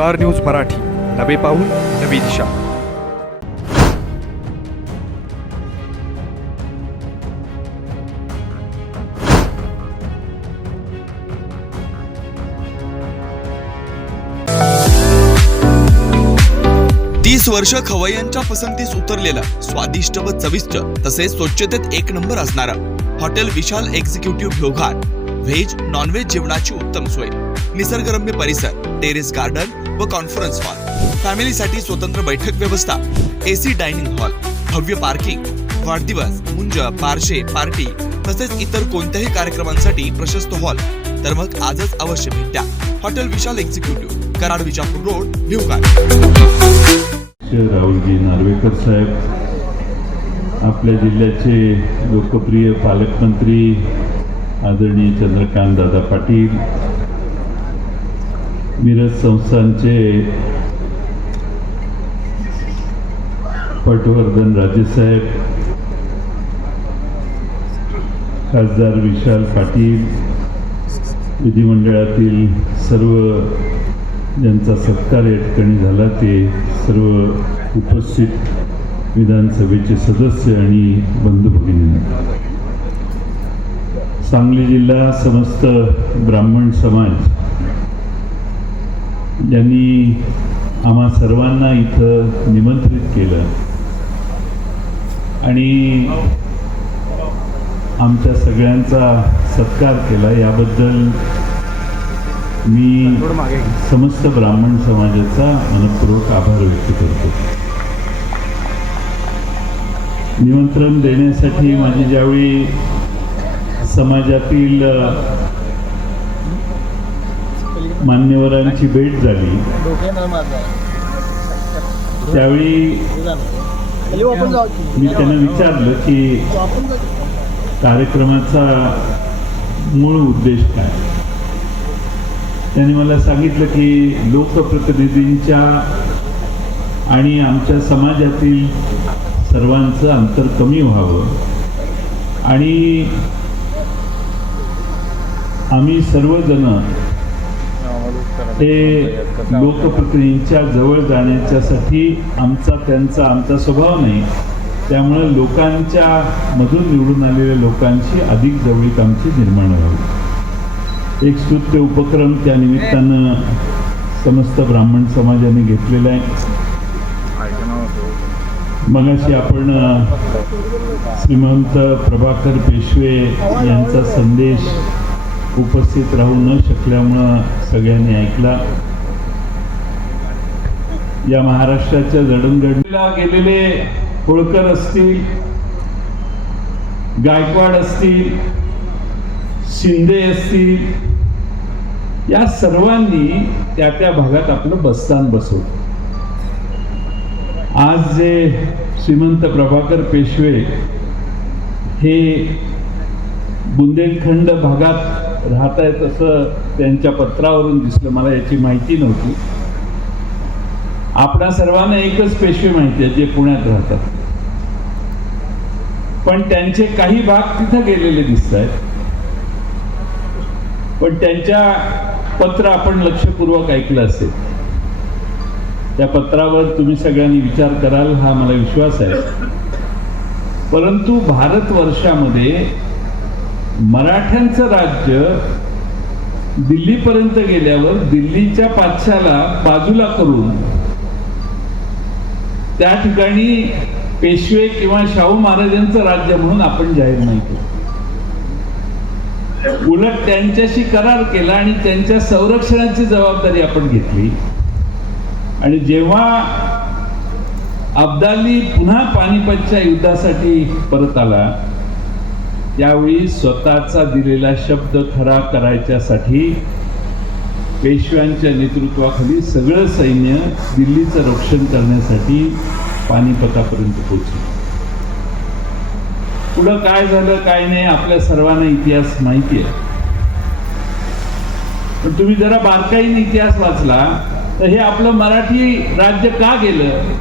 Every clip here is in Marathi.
Star news Marathi. नवे पाऊल नवी दिशा. तीस वर्ष खवय्यांच्या पसंतीस उतरलेला स्वादिष्ट व चविष्ट तसेच स्वच्छतेत एक नंबर असणारा hotel Vishal executive Bhoghat veg non veg जेवणाची उत्तम सोय. निसर्गरम्य परिसर टेरेस गार्डन व कॉन्फरन्स हॉल फॅमिलीसाठी स्वतंत्र बैठक व्यवस्था एसी डायनिंग हॉल भव्य पार्किंग वाढदिवस मुंज पारशे पार्टी तसेच इतर कोणत्याही कार्यक्रमांसाठी प्रशस्त हॉल तर मग आजच अवश्य भेट द्या. Hotel Vishal executive Karad Vijapur road Bhivghat Rahulji Narvekar साहेब आपल्या जिल्ह्याचे लोकप्रिय पालकमंत्री आदरणीय चंद्रकांत दादा पाटील मिरज संस्थानचे पटवर्धन राजेसाहेब खासदार विशाल पाटील विधिमंडळातील सर्व ज्यांचा सत्कार या ठिकाणी झाला ते सर्व उपस्थित विधानसभेचे सदस्य आणि बंधू भगिनी. सांगली जिल्हा समस्त ब्राह्मण समाज यांनी आम्हा सर्वांना इथं निमंत्रित केलं. आणि आमच्या सगळ्यांचा सत्कार केला. याबद्दल मी समस्त ब्राह्मण समाजाचा मनपूर्वक आभार व्यक्त करतो. निमंत्रण देण्यासाठी माझी ज्यावेळी समाजातील मान्यवरांची भेट झाली. त्यावेळी मी त्यांना विचारलं की कार्यक्रमाचा मूळ उद्देश काय? त्यांनी मला सांगितलं की लोकप्रतिनिधींच्या आणि आमच्या समाजातील सर्वांचं अंतर कमी व्हावं. आणि आम्ही सर्वजण ते लोकप्रतिनिधींच्या जवळ जाण्याच्यासाठी आमचा त्यांचा आमचा स्वभाव नाही. त्यामुळं लोकांच्या मधून निवडून आलेल्या लोकांची अधिक जवळीक आमची निर्माण व्हावी. एक स्तुत्य उपक्रम त्या निमित्तानं समस्त ब्राह्मण समाजाने घेतलेला आहे. मगाशी आपण श्रीमंत प्रभाकर पेशवे यांचा संदेश उपस्थित राहू न शकल्यामुळं सगळ्यांनी ऐकला. या महाराष्ट्राच्या जडणघडणीला गेलेले होळकर असतील गायकवाड असतील शिंदे असतील या सर्वांनी त्या त्या भागात आपलं बस्तान बसवलं. आज जे श्रीमंत प्रभाकर पेशवे हे बुंदेलखंड भागात राहत आहेत असं त्यांच्या पत्रावरून दिसलं. मला याची माहिती नव्हती. आपणा सर्वांना एकच पेशवे माहिती आहे जे पुण्यात राहतात. पण त्यांचे काही भाग तिथं गेलेले दिसत आहेत. पण त्यांच्या पत्र आपण लक्षपूर्वक ऐकलं असेल. त्या पत्रावर तुम्ही सगळ्यांनी विचार कराल हा मला विश्वास आहे. परंतु भारतवर्षामध्ये मराठ्यांचं राज्य दिल्लीपर्यंत गेल्यावर दिल्लीच्या पाचशाला बाजूला करून त्या ठिकाणी पेशवे किंवा शाहू महाराजांचं राज्य म्हणून आपण जाहीर नाही केलं. उलट त्यांच्याशी करार केला आणि त्यांच्या संरक्षणाची जबाबदारी आपण घेतली. आणि जेव्हा अब्दाली पुन्हा पानिपतच्या युद्धासाठी परत आला त्यावेळी स्वतःचा दिलेला शब्द खरा करायच्यासाठी पेशव्यांच्या नेतृत्वाखाली सगळं सैन्य दिल्लीचं रक्षण करण्यासाठी पानिपतापर्यंत पोहोचलं. पुढं काय झालं काय नाही आपल्या सर्वांना इतिहास माहिती आहे. पण तुम्ही जरा बारकाईने इतिहास वाचला तर हे आपलं मराठी राज्य का गेलं?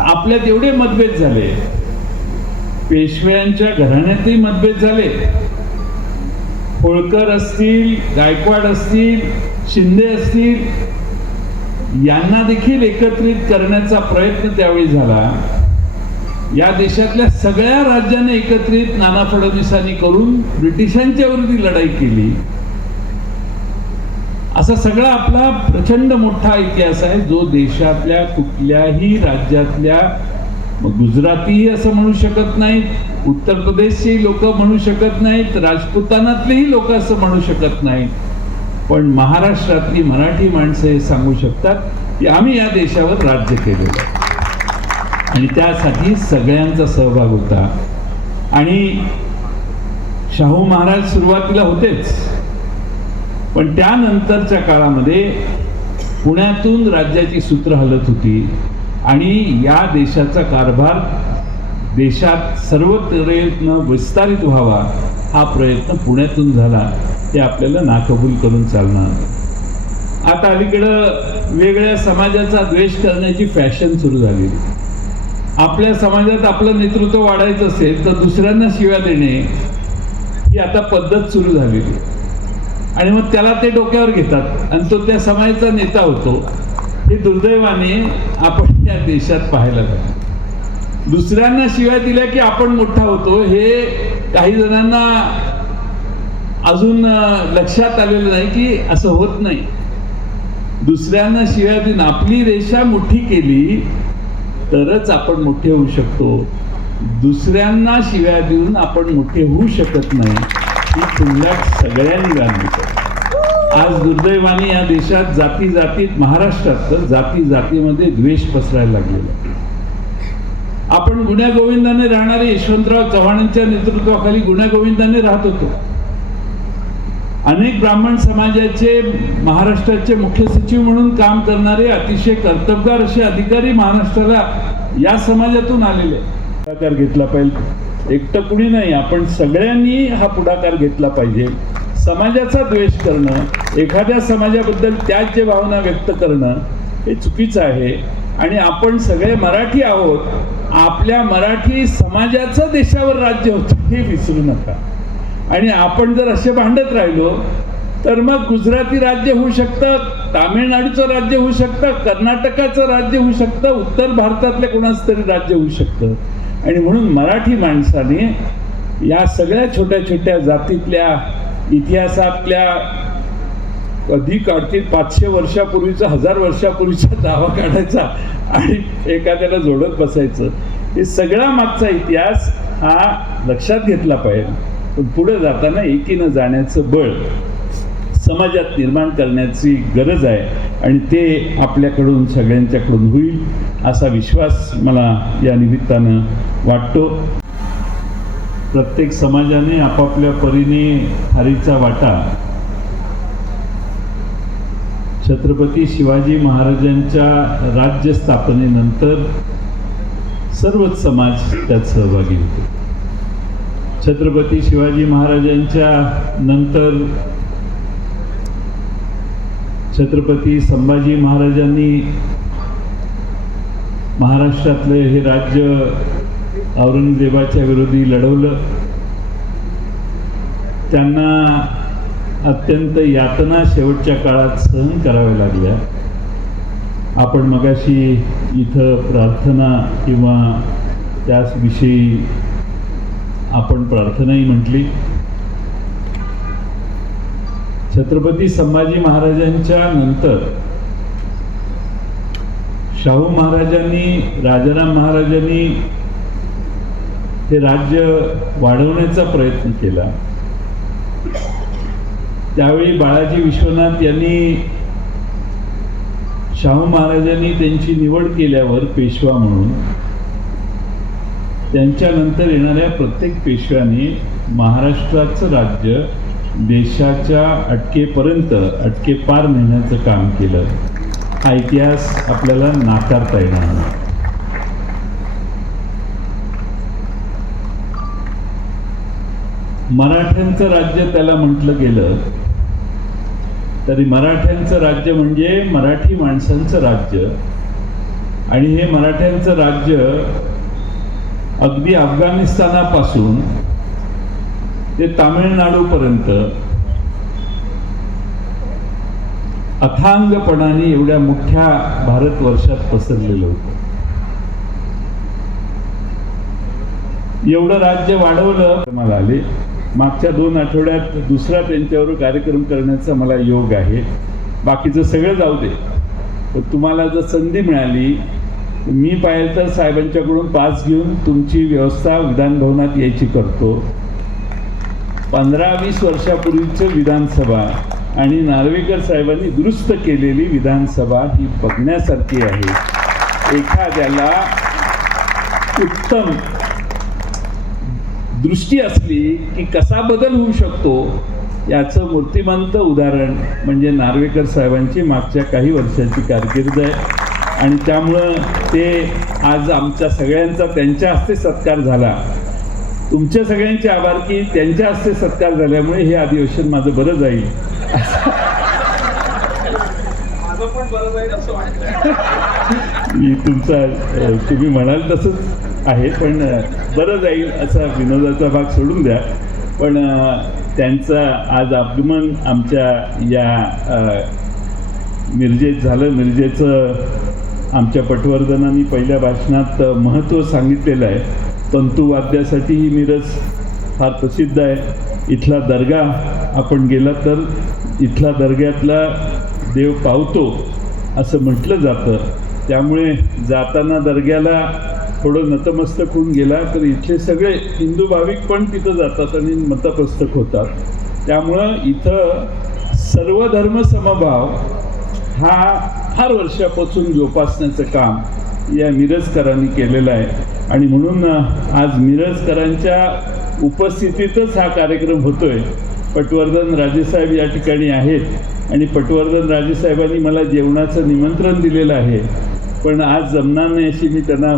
आपल्यात एवढे मतभेद झाले. पेशव्यांच्या घराण्यातही मतभेद झाले. होळकर असतील गायकवाड असतील शिंदे असतील यांना देखील एकत्रित करण्याचा प्रयत्न त्यावेळी झाला. या देशातल्या सगळ्या राज्याने एकत्रित नाना फडणवीसांनी करून ब्रिटिशांच्या विरोधी लढाई केली. असा सगळा आपला प्रचंड मोठा इतिहास आहे जो देशातल्या कुठल्याही राज्यातल्या मग गुजरातीही असं म्हणू शकत नाहीत उत्तर प्रदेशची लोक म्हणू शकत नाहीत राजपुतानातलेही लोक असं म्हणू शकत नाहीत. पण महाराष्ट्रातली मराठी माणसं हे सांगू शकतात की आम्ही या देशावर राज्य केलेलं आहे. आणि त्यासाठी सगळ्यांचा सहभाग होता. आणि शाहू महाराज सुरुवातीला होतेच. पण त्यानंतरच्या काळामध्ये पुण्यातून राज्याची सूत्र हलत होती. आणि या देशाचा कारभार देशात सर्व प्रयत्न विस्तारित व्हावा हा प्रयत्न पुण्यातून झाला ते आपल्याला नाकबूल करून चालणार. आता अलीकडं वेगळ्या समाजाचा द्वेष करण्याची फॅशन सुरू झाली. आपल्या समाजात आपलं नेतृत्व वाढायचं असेल तर दुसऱ्यांना शिव्या देणे ही आता पद्धत सुरू झालेली आणि मग त्याला ते डोक्यावर घेतात. आणि तो त्या समाजाचा नेता होतो. हे दुर्दैवाने आपण या देशात पाहायला जातो दुसऱ्यांना शिवाय दिल्या की आपण मोठा होतो हे काही जणांना अजून लक्षात आलेलं नाही की असं होत नाही. दुसऱ्यांना शिवाय देऊन आपली रेषा मोठी केली तरच आपण मोठे होऊ शकतो. दुसऱ्यांना शिव्या देऊन आपण मोठे होऊ शकत नाही. ही तुमच्या सगळ्यांनी जाणवतो आज दुर्दैवाने या देशात जाती जातीत महाराष्ट्रात तर जाती जातीमध्ये द्वेष पसरायला लागलेला आपण आपण गुण्यागोविंदाने राहणारे यशवंतराव चव्हाणांच्या नेतृत्वाखाली गुण्यागोविंदाने राहत होतो. अनेक ब्राह्मण समाजाचे महाराष्ट्राचे मुख्य सचिव म्हणून काम करणारे अतिशय कर्तबगार असे अधिकारी महाराष्ट्राला या समाजातून आलेले पुढाकार घेतला पाहिजे. एकटं कुणी नाही आपण सगळ्यांनी हा पुढाकार घेतला पाहिजे. समाजाचा द्वेष करणं एखाद्या समाजाबद्दल त्याच भावना व्यक्त करणं हे चुकीचं आहे. आणि आपण सगळे मराठी आहोत आपल्या मराठी समाजाचं देशावर राज्य होतं हे विसरू नका. आणि आपण जर असे भांडत राहिलो तर मग गुजराती राज्य होऊ शकतं तामिळनाडूचं राज्य होऊ शकतं कर्नाटकाचं राज्य होऊ शकतं उत्तर भारतातल्या कोणाचं तरी राज्य होऊ शकतं. आणि म्हणून मराठी माणसाने या सगळ्या छोट्या छोट्या जातीतल्या इतिहासातल्या अधिक काढतील पाचशे वर्षापूर्वीचा हजार वर्षापूर्वीचा दावा काढायचा आणि एखाद्याला जोडत बसायचं. हे सगळा मागचा इतिहास हा लक्षात घेतला पाहिजे. पण पुढे जाताना एकीनं जाण्याचं बळ समाजात निर्माण करण्याची गरज आहे आणि ते आपल्याकडून सगळ्यांच्याकडून होईल असा विश्वास मला या निमित्तानं वाटतो. प्रत्येक समाजाने आपापल्या परीने हारीचा वाटा. छत्रपती शिवाजी महाराजांच्या राज्य स्थापनेनंतर सर्वच समाज त्यात सहभागी होते. छत्रपती शिवाजी महाराजांच्या नंतर छत्रपती संभाजी महाराजांनी महाराष्ट्रातले हे राज्य औरंगजेबाच्या विरोधी लढवलं. त्यांना अत्यंत यातना शेवटच्या काळात सहन कराव्या लागल्या. आपण मगाशी इथं प्रार्थना किंवा त्याचविषयी आपण प्रार्थनाही म्हटली. छत्रपती संभाजी महाराजांच्या नंतर शाहू महाराजांनी राजाराम महाराजांनी हे राज्य वाढवण्याचा प्रयत्न केला. त्यावेळी बाळाजी विश्वनाथ यांनी शाहू महाराजांनी त्यांची निवड केल्यावर पेशवा म्हणून त्यांच्यानंतर येणाऱ्या प्रत्येक पेशव्याने महाराष्ट्राचं राज्य देशाच्या अटकेपर्यंत अटके पार नेण्याचं काम केलं. हा इतिहास आपल्याला नाकारता येणार नाही. मराठ्यांचं राज्य त्याला म्हटलं गेलं तरी मराठ्यांचं राज्य म्हणजे मराठी माणसांचं राज्य. आणि हे मराठ्यांचं राज्य अगदी अफगाणिस्तानापासून ते तामिळनाडूपर्यंत अथांगपणाने एवढ्या मोठ्या भारत वर्षात पसरलेलं होतं. एवढं राज्य वाढवलं मला आले. मागच्या दोन आठवड्यात दुसरा त्यांच्यावर कार्यक्रम करण्याचा मला योग आहे. बाकीचं सगळं जाऊ दे. तर तुम्हाला जर संधी मिळाली मी पाहिजे तर साहेबांच्याकडून पास घेऊन तुमची व्यवस्था विधानभवनात यायची करतो. पंधरा वीस वर्षापूर्वीचं विधानसभा आणि नार्वेकर साहेबांनी दुरुस्त केलेली विधानसभा ही बघण्यासारखी आहे. एखाद्याला उत्तम दृष्टी असली की कसा बदल होऊ शकतो याचं मूर्तिमंत उदाहरण म्हणजे नार्वेकर साहेबांची मागच्या काही वर्षाची कारकीर्द आहे. आणि त्यामुळं ते आज आमच्या सगळ्यांचा त्यांच्या हस्ते सत्कार झाला. तुमच्या सगळ्यांचे आभार की त्यांच्या हस्ते सत्कार झाल्यामुळे हे अधिवेशन माझं बरं जाईल. मी तुमचा तुम्ही म्हणाल तसंच. आहे. पण बरं जाईल असा विनोदाचा भाग सोडून द्या. पण त्यांचा आज आगमन आमच्या या मिरजेत झालं. मिरजेचं आमच्या पटवर्धनांनी पहिल्या भाषणात महत्त्व सांगितलेलं आहे. तंतुवाद्यासाठी ही मिरज फार प्रसिद्ध आहे. इथला दर्गा आपण गेला तर इथला दर्ग्यातला देव पावतो असं म्हटलं जातं. त्यामुळे जाताना दर्ग्याला थोडं नतमस्तक होऊन गेला तर इथले सगळे हिंदू भाविक पण तिथं जातात आणि मतपस्तक होतात. त्यामुळं इथं सर्व धर्म समभाव हा फार वर्षापासून जोपासण्याचं काम या मिरजकरांनी केलेलं आहे. आणि म्हणून आज मिरजकरांच्या उपस्थितीतच हा कार्यक्रम होतोय. पटवर्धन राजेसाहेब या ठिकाणी आहेत. आणि पटवर्धन राजेसाहेबांनी मला जेवणाचं निमंत्रण दिलेलं आहे. पण आज जमणार नाही अशी मी त्यांना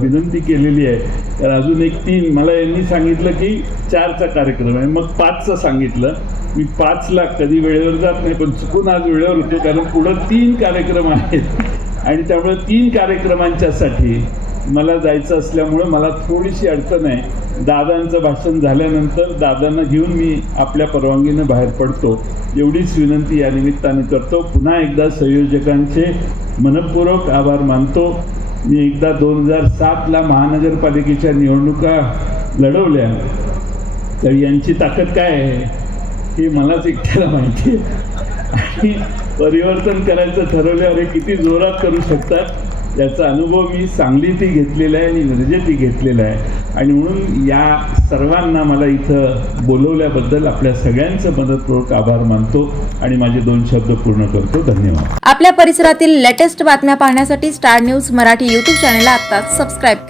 विनंती केलेली आहे. तर अजून एक तीन मला यांनी सांगितलं की चारचा कार्यक्रम आहे. मग पाचचं सांगितलं. मी पाचला कधी वेळेवर जात नाही पण चुकून आज वेळेवर होतो कारण पुढं तीन कार्यक्रम आहेत. आणि त्यामुळे तीन कार्यक्रमांच्यासाठी मला जायचं असल्यामुळं मला थोडीशी अडचण आहे. दादांचं भाषण झाल्यानंतर दादांना घेऊन मी आपल्या परवानगीनं बाहेर पडतो. एवढीच विनंती या निमित्ताने करतो. पुन्हा एकदा संयोजकांचे मनपूर्वक आभार मानतो. मी एकदा दोन हजार सातला महानगरपालिकेच्या निवडणुका लढवल्या. तर यांची ताकद काय आहे हे मलाच एकट्याला माहिती आहे. आणि परिवर्तन करायचं ठरवल्यावर हे किती जोरात करू शकतात याचा अनुभव मी सांगलीतही घेतलेला आहे आणि मिरजेतही घेतलेला आहे. आणि म्हणून या सर्वांना मला इथं बोलवल्याबद्दल आपल्या सगळ्यांचं मदतपूर्वक आभार मानतो आणि माझे दोन शब्द पूर्ण करतो. धन्यवाद. आपल्या परिसरातील लेटेस्ट बातम्या पाहण्यासाठी स्टार न्यूज मराठी यूट्यूब चॅनलला आत्ताच सबस्क्राईब करा.